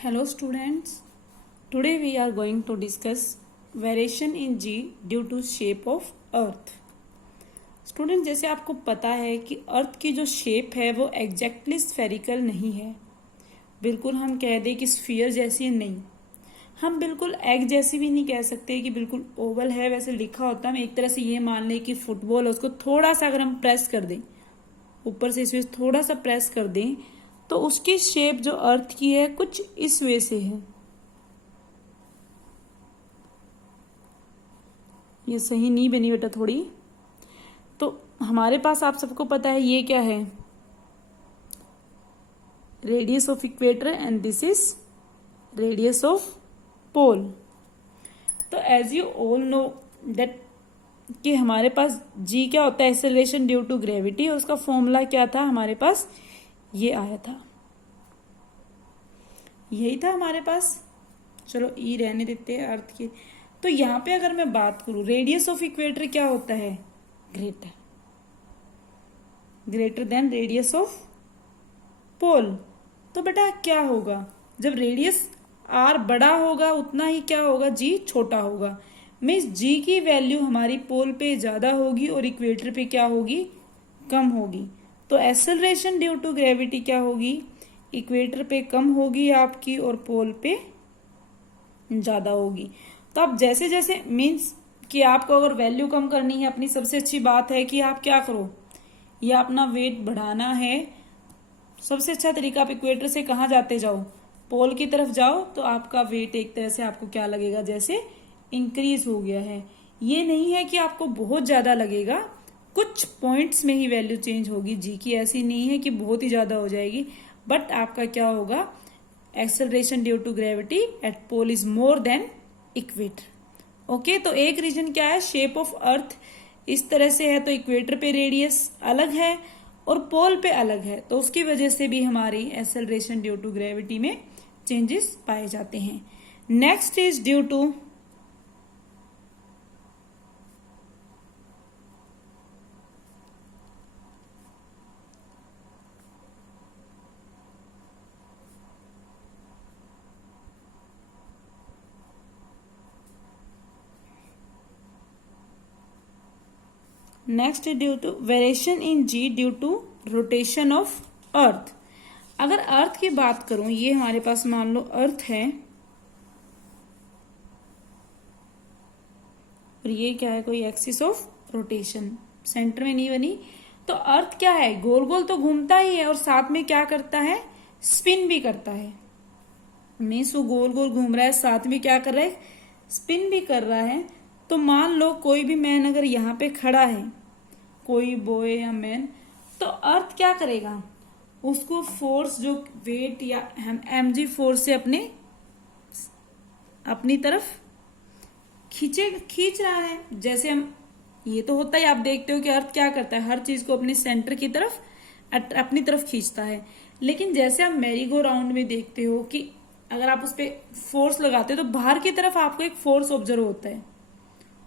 Hello students, today we are going to discuss variation in G due to shape of earth. Student जैसे आपको पता है कि अर्थ की जो शेप है वो एग्जैक्टली स्फेरिकल नहीं है। बिल्कुल हम कह दें कि स्फीयर जैसी नहीं, हम बिल्कुल एग जैसी भी नहीं कह सकते कि बिल्कुल ओवल है वैसे लिखा होता है। हम एक तरह से ये मान लें कि फुटबॉल है, उसको थोड़ा सा अगर हम प्रेस कर दें, ऊपर से इसमें थोड़ा सा प्रेस कर दें तो उसकी शेप जो अर्थ की है कुछ इस वे से है। ये सही नहीं बनी बेटा थोड़ी। तो हमारे पास आप सबको पता है ये क्या है, radius of equator and this is radius of pole. तो as you all know that कि हमारे पास जी क्या होता है, एक्सेलरेशन ड्यू टू ग्रेविटी, और उसका फॉर्मूला क्या था हमारे पास, ये आया था, यही था हमारे पास। चलो ई रहने देते हैं अर्थ की। तो यहां पे अगर मैं बात करूं, रेडियस ऑफ इक्वेटर क्या होता है, greater than radius of pole. तो बेटा क्या होगा, जब रेडियस आर बड़ा होगा उतना ही क्या होगा, जी छोटा होगा। मीन्स जी की वैल्यू हमारी पोल पे ज्यादा होगी और इक्वेटर पे क्या होगी, कम होगी। तो एक्सेलरेशन ड्यू टू ग्रेविटी क्या होगी, इक्वेटर पे कम होगी आपकी और पोल पे ज्यादा होगी। तो आप जैसे जैसे मीन्स कि आपको अगर वैल्यू कम करनी है अपनी, सबसे अच्छी बात है कि आप क्या करो, या अपना वेट बढ़ाना है, सबसे अच्छा तरीका आप इक्वेटर से कहाँ जाते जाओ, पोल की तरफ जाओ, तो आपका वेट एक तरह से आपको क्या लगेगा, जैसे इंक्रीज हो गया है। ये नहीं है कि आपको बहुत ज्यादा लगेगा, कुछ पॉइंट्स में ही वैल्यू चेंज होगी जी की, ऐसी नहीं है कि बहुत ही ज्यादा हो जाएगी। बट आपका क्या होगा, acceleration due to gravity at pole is more than equator. Okay, तो एक रीजन क्या है, शेप ऑफ अर्थ इस तरह से है, तो इक्वेटर पे रेडियस अलग है और पोल पे अलग है, तो उसकी वजह से भी हमारी एक्सेलरेशन ड्यू टू ग्रेविटी में चेंजेस पाए जाते हैं। Next is due to next due to variation in G due to rotation of earth. अगर अर्थ की बात करूं, ये हमारे पास मान लो अर्थ है और ये क्या है, कोई एक्सिस ऑफ रोटेशन, सेंटर में नहीं बनी। तो अर्थ क्या है, गोल गोल तो घूमता ही है और साथ में क्या करता है, स्पिन भी करता है। मीन्स वो गोल गोल घूम रहा है, साथ में क्या कर रहा है, स्पिन भी कर रहा है। तो मान लो कोई भी मैन अगर यहाँ पे खड़ा है, कोई बॉय या मैन, तो अर्थ क्या करेगा, उसको फोर्स जो वेट या mg फोर्स से अपनी तरफ खींच रहा है। जैसे हम, ये तो होता ही, आप देखते हो कि अर्थ क्या करता है, हर चीज को अपने सेंटर की तरफ अपनी तरफ खींचता है। लेकिन जैसे आप मैरी गो राउंड में देखते हो कि अगर आप उस पर फोर्स लगाते हो तो बाहर की तरफ आपको एक फोर्स ऑब्जर्व होता है,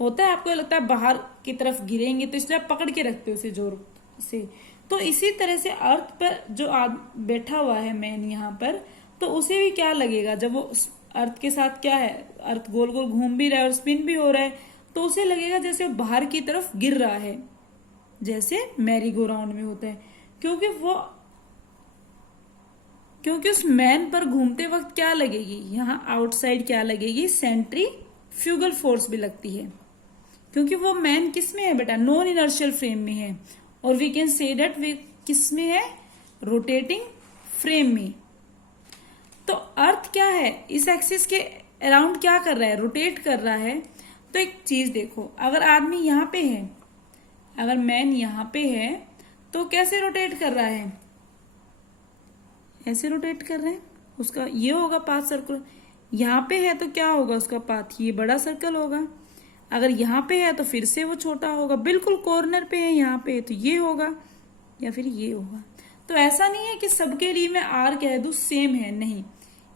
आपको लगता है बाहर की तरफ गिरेंगे, तो इसलिए आप पकड़ के रखते हो उसे जोर से। तो इसी तरह से अर्थ पर जो बैठा हुआ है मैन यहाँ पर, तो उसे भी क्या लगेगा, जब वो अर्थ के साथ क्या है, अर्थ गोल गोल घूम भी रहा है और स्पिन भी हो रहा है, तो उसे लगेगा जैसे वो बाहर की तरफ गिर रहा है, जैसे मैरी गो राउंड में होता है। क्योंकि उस मैन पर घूमते वक्त क्या लगेगी, यहाँ आउटसाइड क्या लगेगी, सेंट्रीफ्यूगल फोर्स भी लगती है, क्योंकि वो मैन किस में है बेटा, नॉन इनर्शियल फ्रेम में है, और वी कैन से दैट वे किस में है, रोटेटिंग फ्रेम में। तो अर्थ क्या है, इस एक्सिस के अराउंड क्या कर रहा है, रोटेट कर रहा है। तो एक चीज देखो, अगर आदमी यहाँ पे है, अगर मैन यहाँ पे है, तो कैसे रोटेट कर रहा है, ऐसे रोटेट कर रहे हैं, उसका ये होगा पाथ सर्कुलर। यहाँ पे है तो क्या होगा उसका पाथ, ये बड़ा सर्कल होगा। अगर यहाँ पे है तो फिर से वो छोटा होगा, बिल्कुल कॉर्नर पे है यहाँ पे तो ये होगा या फिर ये होगा। तो ऐसा नहीं है कि सबके लिए मैं आर कह दूं सेम है, नहीं,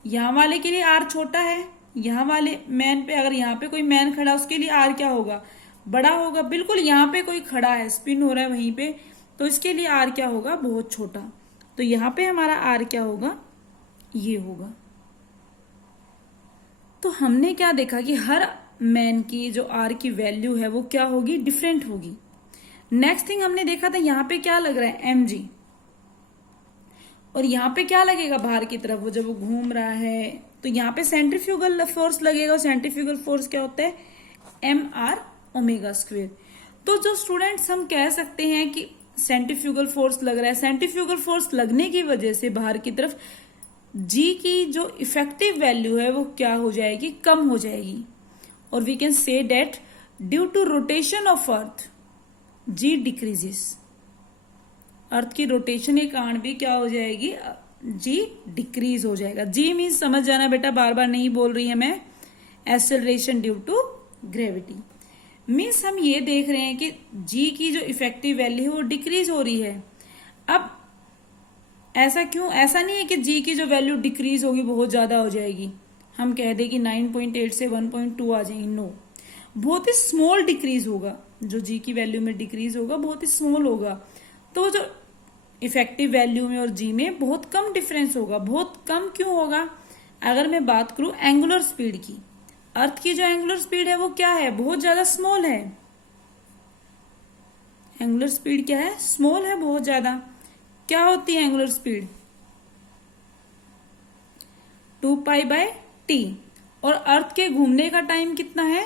यहाँ वाले के लिए आर छोटा है, यहाँ वाले मैन पे अगर यहाँ पे कोई मैन खड़ा उसके लिए आर क्या होगा, बड़ा होगा। बिल्कुल यहाँ पे कोई खड़ा है, स्पिन हो रहा है वहीं पे, तो इसके लिए आर क्या होगा, बहुत छोटा। तो यहाँ पे हमारा आर क्या होगा, ये होगा। तो हमने क्या देखा कि हर मैन की जो आर की वैल्यू है वो क्या होगी, डिफरेंट होगी। नेक्स्ट थिंग हमने देखा था यहाँ पे क्या लग रहा है, एम जी, और यहाँ पे क्या लगेगा बाहर की तरफ, वो जब वो घूम रहा है तो यहाँ पे सेंट्रीफ्यूगल फोर्स लगेगा। और सेंट्रीफ्यूगल फोर्स क्या होता है, एम आर ओमेगा स्क्वेयर। तो जो स्टूडेंट्स हम कह सकते हैं कि सेंट्रीफ्यूगल फोर्स लग रहा है, सेंट्रीफ्यूगल फोर्स लगने की वजह से बाहर की तरफ जी की जो इफेक्टिव वैल्यू है वो क्या हो जाएगी, कम हो जाएगी। और we can say that due to rotation of earth g decreases. Earth की रोटेशन के कारण भी क्या हो जाएगी, जी डिक्रीज हो जाएगा। जी मीन्स समझ जाना बेटा, बार बार नहीं बोल रही है मैं, acceleration due to gravity. Means हम ये देख रहे हैं कि जी की जो इफेक्टिव वैल्यू है वो डिक्रीज हो रही है। अब ऐसा क्यों, ऐसा नहीं है कि जी की जो वैल्यू डिक्रीज होगी बहुत ज्यादा हो जाएगी, हम कह दें कि 9.8 से 1.2 आ जाएंगे। नो, बहुत ही स्मॉल डिक्रीज होगा। जो जी की वैल्यू में डिक्रीज होगा बहुत ही स्मॉल होगा। तो जो इफेक्टिव वैल्यू में और जी में बहुत कम डिफरेंस होगा। बहुत कम क्यों होगा, अगर मैं बात करूं एंगुलर स्पीड की, अर्थ की जो एंगुलर स्पीड है वो क्या है, बहुत ज्यादा स्मॉल है। एंगुलर स्पीड क्या है, स्मॉल है बहुत ज्यादा। क्या होती है एंगुलर स्पीड, 2π/t। और अर्थ के घूमने का टाइम कितना है,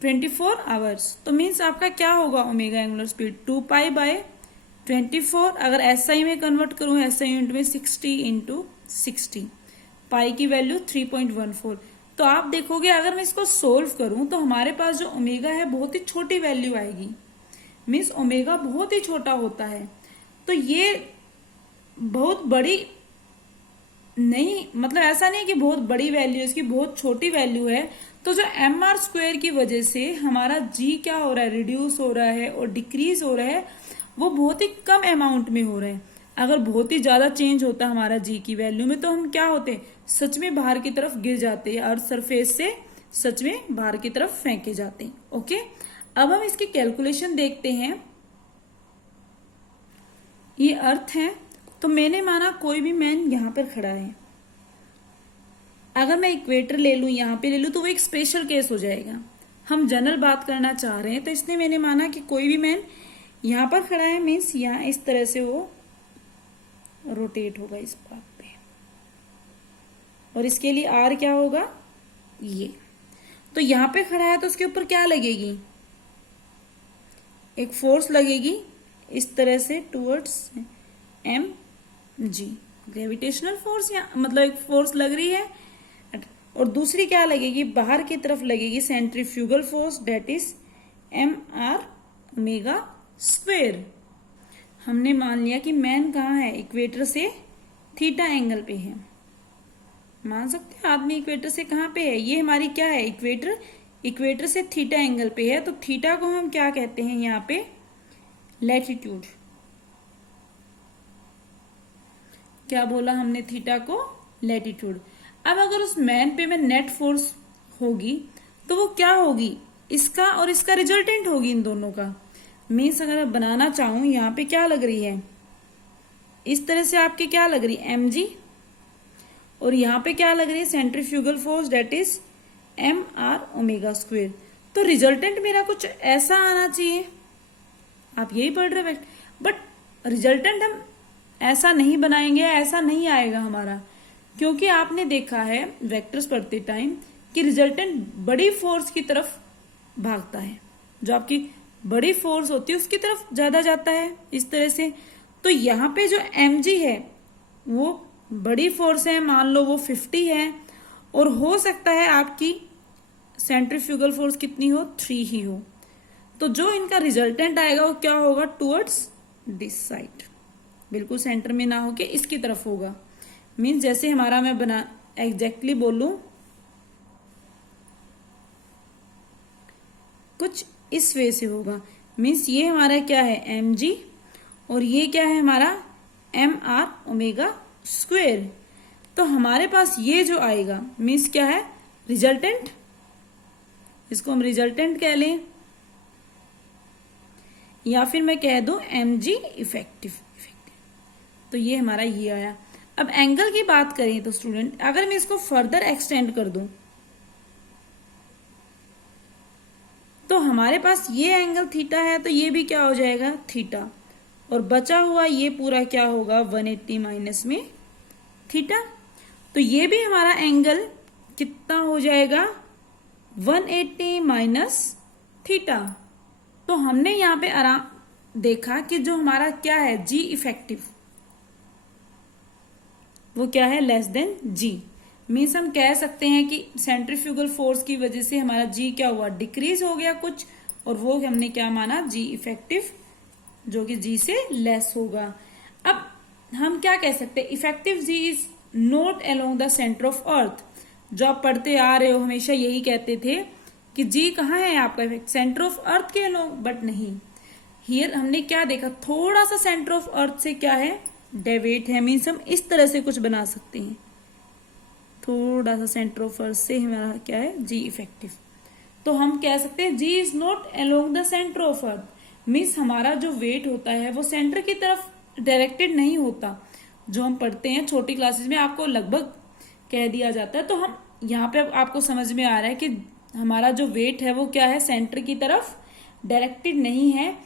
24 आवर्स। तो मीन्स आपका क्या होगा ओमेगा एंगुलर स्पीड, 2π/24। अगर एसआई में कन्वर्ट करूं, एसआई यूनिट में 60 × 60, पाई की वैल्यू 3.14। तो आप देखोगे अगर मैं इसको सोल्व करूं तो हमारे पास जो ओमेगा है बहुत ही छोटी वैल्यू आएगी। मीन्स ओमेगा बहुत ही छोटा होता है। तो ये बहुत बड़ी नहीं, मतलब ऐसा नहीं कि बहुत बड़ी वैल्यू, इसकी बहुत छोटी वैल्यू है। तो जो एम आर स्क्वायर की वजह से हमारा जी क्या हो रहा है, रिड्यूस हो रहा है और डिक्रीज हो रहा है, वो बहुत ही कम अमाउंट में हो रहे हैं। अगर बहुत ही ज्यादा चेंज होता हमारा जी की वैल्यू में तो हम क्या होते, सच में बाहर की तरफ गिर जाते हैं, अर्थ सरफेस से सच में बाहर की तरफ फेंके जाते हैं। ओके, अब हम इसकी कैलकुलेशन देखते हैं। ये अर्थ है, तो मैंने माना कोई भी मैन यहां पर खड़ा है। अगर मैं इक्वेटर ले लूं, यहां पे ले लूं, तो वो एक स्पेशल केस हो जाएगा। हम जनरल बात करना चाह रहे हैं, तो इसलिए मैंने माना कि कोई भी मैन यहां पर खड़ा है, मीन्स यहां इस तरह से वो रोटेट होगा इस बात पे, और इसके लिए आर क्या होगा, ये। तो यहां पे खड़ा है तो उसके ऊपर क्या लगेगी, एक फोर्स लगेगी इस तरह से towards M G, gravitational force, या मतलब एक फोर्स लग रही है। और दूसरी क्या लगेगी, बाहर की तरफ लगेगी centrifugal force, that is M R omega square. हमने मान लिया कि मैन कहाँ है, इक्वेटर से थीटा एंगल पे है। मान सकते हैं आदमी इक्वेटर से कहाँ पे है, ये हमारी क्या है, इक्वेटर, इक्वेटर से थीटा एंगल पे है। तो थीटा को हम क्या कहते हैं यहाँ पे, लैटिट्यूड। क्या बोला हमने, थीटा को लैटिट्यूड। अब अगर उस मैन पे में नेट फोर्स होगी तो वो क्या होगी, इसका और इसका रिजल्टेंट होगी, इन दोनों का। मीन्स अगर मैं बनाना चाहूं, यहाँ पे क्या लग रही है, इस तरह से आपके क्या लग रही है, एम जी, और यहाँ पे क्या लग रही है, centrifugal force, that is M R omega square. तो रिजल्टेंट मेरा कुछ ऐसा आना चाहिए, आप यही पढ़ रहे हैं, बट रिजल्टेंट हम ऐसा नहीं बनाएंगे, ऐसा नहीं आएगा हमारा, क्योंकि आपने देखा है वेक्टर्स पढ़ते टाइम कि रिजल्टेंट बड़ी फोर्स की तरफ भागता है, जो आपकी बड़ी फोर्स होती है उसकी तरफ ज्यादा जाता है इस तरह से। तो यहाँ पे जो mg है वो बड़ी फोर्स है, मान लो वो 50 है, और हो सकता है आपकी सेंट्रीफ्यूगल फोर्स कितनी हो, 3 ही हो। तो जो इनका रिजल्टेंट आएगा वो क्या होगा, टुवर्ड्स दिस साइड, बिल्कुल सेंटर में ना होके इसकी तरफ होगा। मीन्स जैसे हमारा, मैं बना एग्जैक्टली बोलूं, कुछ इस वे से होगा। मीन्स ये हमारा क्या है, एम जी, और ये क्या है हमारा, एम आर ओमेगा स्क्वेयर। तो हमारे पास ये जो आएगा मीन्स क्या है, रिजल्टेंट, इसको हम रिजल्टेंट कह लें, या फिर मैं कह दूं एम जी इफेक्टिव। तो ये हमारा ये आया। अब एंगल की बात करें तो स्टूडेंट, अगर मैं इसको फर्दर एक्सटेंड कर दूं तो हमारे पास ये एंगल थीटा है, तो ये भी क्या हो जाएगा थीटा, और बचा हुआ ये पूरा क्या होगा 180 माइनस में थीटा। तो ये भी हमारा एंगल कितना हो जाएगा 180 माइनस थीटा। तो हमने यहाँ पे आराम देखा कि जो हमारा क्या है जी इफेक्टिव, वो क्या है लेस देन जी। मीन्स हम कह सकते हैं कि सेंट्रीफ्यूगल फोर्स की वजह से हमारा जी क्या हुआ डिक्रीज हो गया कुछ, और वो हमने क्या माना जी इफेक्टिव, जो कि जी से लेस होगा। अब हम क्या कह सकते हैं, effective G is not along the centre of earth. जो आप पढ़ते आ रहे हो हमेशा यही कहते थे कि जी कहाँ है आपका इफेक्ट सेंटर ऑफ अर्थ के अलोंग, बट नहीं, हियर हमने क्या देखा थोड़ा सा सेंटर ऑफ अर्थ से क्या है डेविएट है। मीन्स हम इस तरह से कुछ बना सकते हैं, थोड़ा सा सेंटर ऑफ अर्थ से हमारा क्या है जी इफेक्टिव। तो हम कह सकते हैं g is not along the centre of earth, means हमारा जो वेट होता है वो सेंटर की तरफ डायरेक्टेड नहीं होता। जो हम पढ़ते हैं छोटी क्लासेस में आपको लगभग कह दिया जाता है, तो हम यहाँ पे आपको समझ में आ रहा है कि हमारा जो वेट है वो क्या है सेंटर की तरफ डायरेक्टेड नहीं है,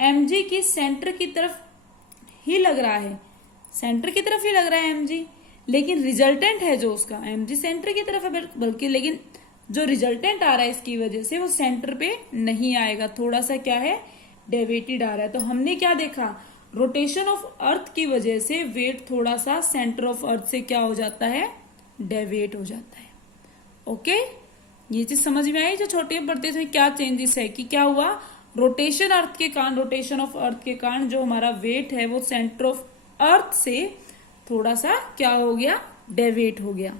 mg की सेंटर की तरफ ही लग रहा है, सेंटर की तरफ ही लग रहा है mg, लेकिन रिजल्टेंट है जो उसका mg सेंटर की तरफ है बल्कि, लेकिन जो रिजल्टेंट आ रहा है इसकी वजह से वो सेंटर पे नहीं आएगा, थोड़ा सा क्या है डेविएटेड आ रहा है। तो हमने क्या देखा रोटेशन ऑफ अर्थ की वजह से वेट थोड़ा सा सेंटर ऑफ अर्थ से क्या हो जाता है डेविएट हो जाता है। ओके, ये चीज समझ में आई। जो छोटे में पढ़ते थे क्या चेंजेस है कि क्या हुआ रोटेशन अर्थ के कारण, रोटेशन ऑफ अर्थ के कारण जो हमारा वेट है वो सेंटर ऑफ अर्थ से थोड़ा सा क्या हो गया डेविएट हो गया।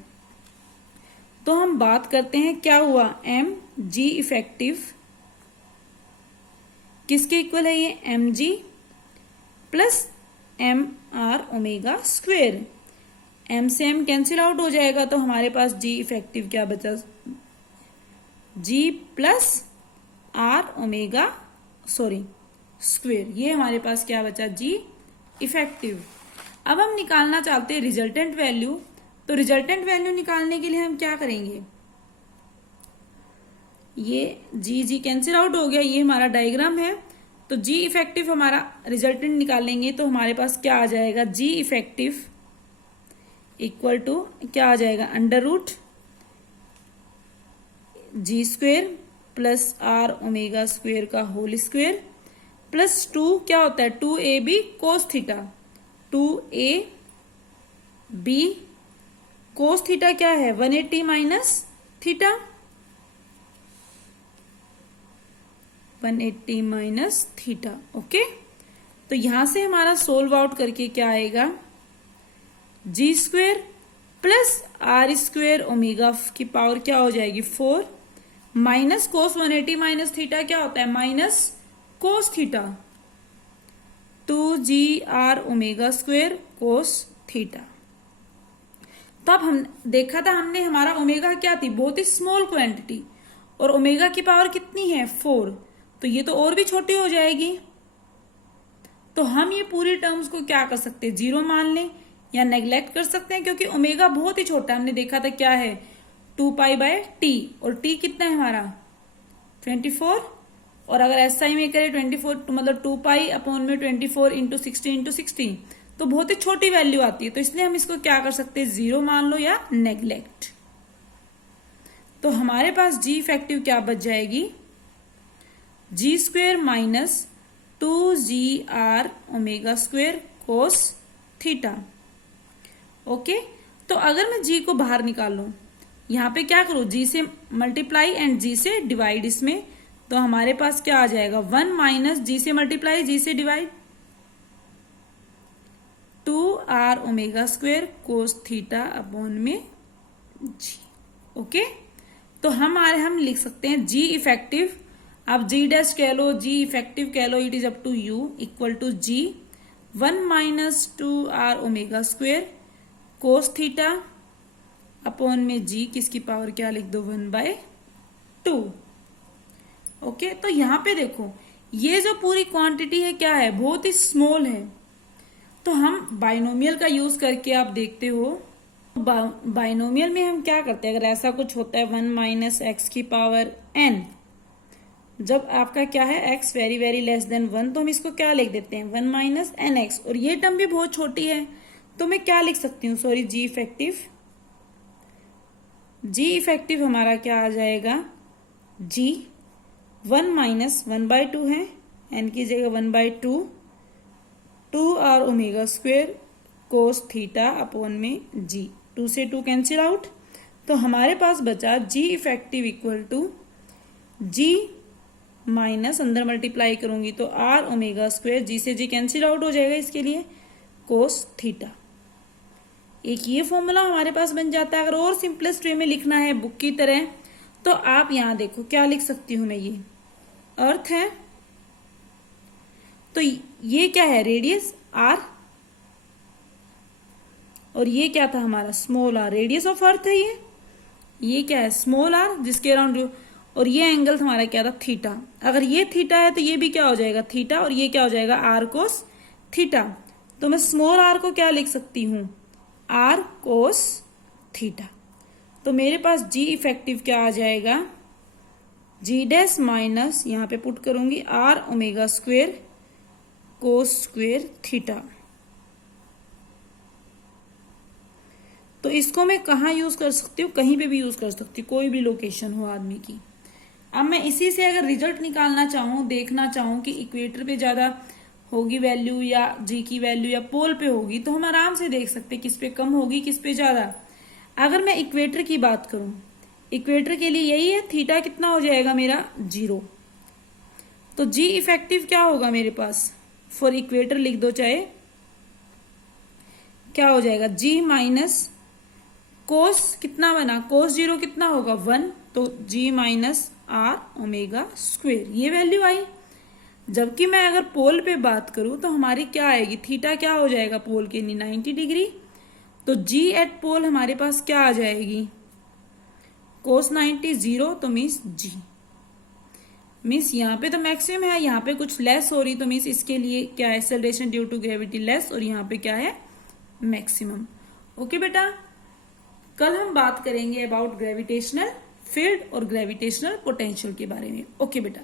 तो हम बात करते हैं क्या हुआ एम जी इफेक्टिव किसके इक्वल है, ये M G plus M R omega square. M से एम कैंसिल आउट हो जाएगा तो हमारे पास जी इफेक्टिव क्या बचा G plus R omega square, ये हमारे पास क्या बचा जी इफेक्टिव। अब हम निकालना चाहते हैं रिजल्टेंट वैल्यू, तो रिजल्टेंट वैल्यू निकालने के लिए हम क्या करेंगे, ये जी जी कैंसिल आउट हो गया, ये हमारा डायग्राम है। तो जी इफेक्टिव हमारा रिजल्टेंट निकालेंगे तो हमारे पास क्या आ जाएगा जी इफेक्टिव इक्वल टू क्या आ जाएगा under root G square plus R omega square का होल स्क्वेयर प्लस 2 क्या होता है 2ab cos theta, 2ab cos theta क्या है 180 minus theta, 180 minus theta. Okay, तो यहां से हमारा सोल्व आउट करके क्या आएगा g square plus r square omega की पावर क्या हो जाएगी 4 माइनस कोस 180 माइनस थीटा क्या होता है minus cos theta, 2gr omega square cos theta. तब हम देखा था हमने हमारा ओमेगा क्या थी बहुत ही स्मॉल क्वांटिटी, और ओमेगा की पावर कितनी है 4, तो ये तो और भी छोटी हो जाएगी। तो हम ये पूरी टर्म्स को क्या कर सकते हैं जीरो मान लें या नेग्लेक्ट कर सकते हैं, क्योंकि ओमेगा बहुत ही छोटा हमने देखा था क्या है 2π/t, और t कितना है हमारा 24, और अगर SI में करें 24 तो मतलब 2π/24 इंटू 16 तो बहुत ही छोटी वैल्यू आती है। तो इसलिए हम इसको क्या कर सकते हैं जीरो मान लो या नेग्लेक्ट। तो हमारे पास जी इफेक्टिव क्या बच जाएगी g square minus 2gr omega square cos theta. Okay, तो अगर मैं जी को बाहर निकाल लूं, यहां पे क्या करूं जी से मल्टीप्लाई एंड जी से डिवाइड, इसमें तो हमारे पास क्या आ जाएगा 1 माइनस जी से मल्टीप्लाई जी से divide 2r omega square cos theta upon में जी। ओके, तो हम लिख सकते हैं जी इफेक्टिव, आप जी डैश कह लो जी इफेक्टिव कह लो, it is up to you, equal to g 1 minus 2r omega square cos theta upon में जी किसकी पावर क्या लिख दो 1/2। ओके, तो यहां पे देखो ये जो पूरी क्वांटिटी है क्या है बहुत ही स्मॉल है, तो हम बाइनोमियल का यूज करके आप देखते हो, बाइनोमियल में हम क्या करते हैं, अगर ऐसा कुछ होता है 1 माइनस एक्स की पावर n, जब आपका क्या है x very very less than 1, तो हम इसको क्या लिख देते हैं 1 माइनस एन एक्स, और ये टर्म भी बहुत छोटी है तो मैं क्या लिख सकती हूँ, सॉरी जी इफेक्टिव हमारा क्या आ जाएगा, जी 1 माइनस 1/2 है, n की जगह 1/2, 2r omega square cos theta upon में g, 2 से 2 कैंसिल आउट, तो हमारे पास बचा g effective equal to g minus, अंदर मल्टीप्लाई करूंगी तो r ओमेगा स्क्वेयर, जी से जी कैंसिल आउट हो जाएगा इसके लिए, कोस थीटा। एक ये फॉर्मूला हमारे पास बन जाता है। अगर और सिंपलेस्ट वे में लिखना है बुक की तरह, तो आप यहां देखो क्या लिख सकती हूं मैं, ये अर्थ है तो ये क्या है, रेडियस r, और ये क्या था हमारा small r, radius of earth है ये क्या है स्मॉल r, जिसके अराउंड, और ये एंगल हमारा क्या था थीटा। अगर ये थीटा है तो ये भी क्या हो जाएगा थीटा, और ये क्या हो जाएगा r कोस थीटा। तो मैं स्मॉल r को क्या लिख सकती हूं, r कोस थीटा। तो मेरे पास जी इफेक्टिव क्या आ जाएगा, जी डैश माइनस, यहां पे पुट करूंगी r omega square cos square theta. तो इसको मैं कहाँ यूज कर सकती हूँ, कहीं पे भी यूज कर सकती हूँ, कोई भी लोकेशन हो आदमी की। अब मैं इसी से अगर रिजल्ट निकालना चाहूँ, देखना चाहूँ कि इक्वेटर पे ज्यादा होगी वैल्यू या जी की वैल्यू या पोल पे होगी, तो हम आराम से देख सकते हैं किस पे कम होगी किस पे ज्यादा। अगर मैं इक्वेटर की बात करूं, इक्वेटर के लिए यही है, थीटा कितना हो जाएगा मेरा 0, तो जी इफेक्टिव क्या होगा मेरे पास, फॉर इक्वेटर लिख दो चाहे, क्या हो जाएगा जी माइनस कोस कितना बना, कोस 0 कितना होगा 1, तो जी माइनस r ओमेगा स्क्वेयर, ये वैल्यू आई। जबकि मैं अगर पोल पे बात करूं तो हमारी क्या आएगी, थीटा क्या हो जाएगा पोल के लिए 90 डिग्री, तो जी एट पोल हमारे पास क्या आ जाएगी, कोस 90 0, तो मीन्स जी, मीन्स यहाँ पे तो मैक्सिमम है, यहाँ पे कुछ लेस हो रही, तो मीन्स इसके लिए क्या है acceleration due to gravity less, और यहाँ पे क्या है मैक्सिमम। ओके बेटा, कल हम बात करेंगे अबाउट ग्रेविटेशनल फील्ड और ग्रेविटेशनल पोटेंशियल के बारे में। ओके बेटा।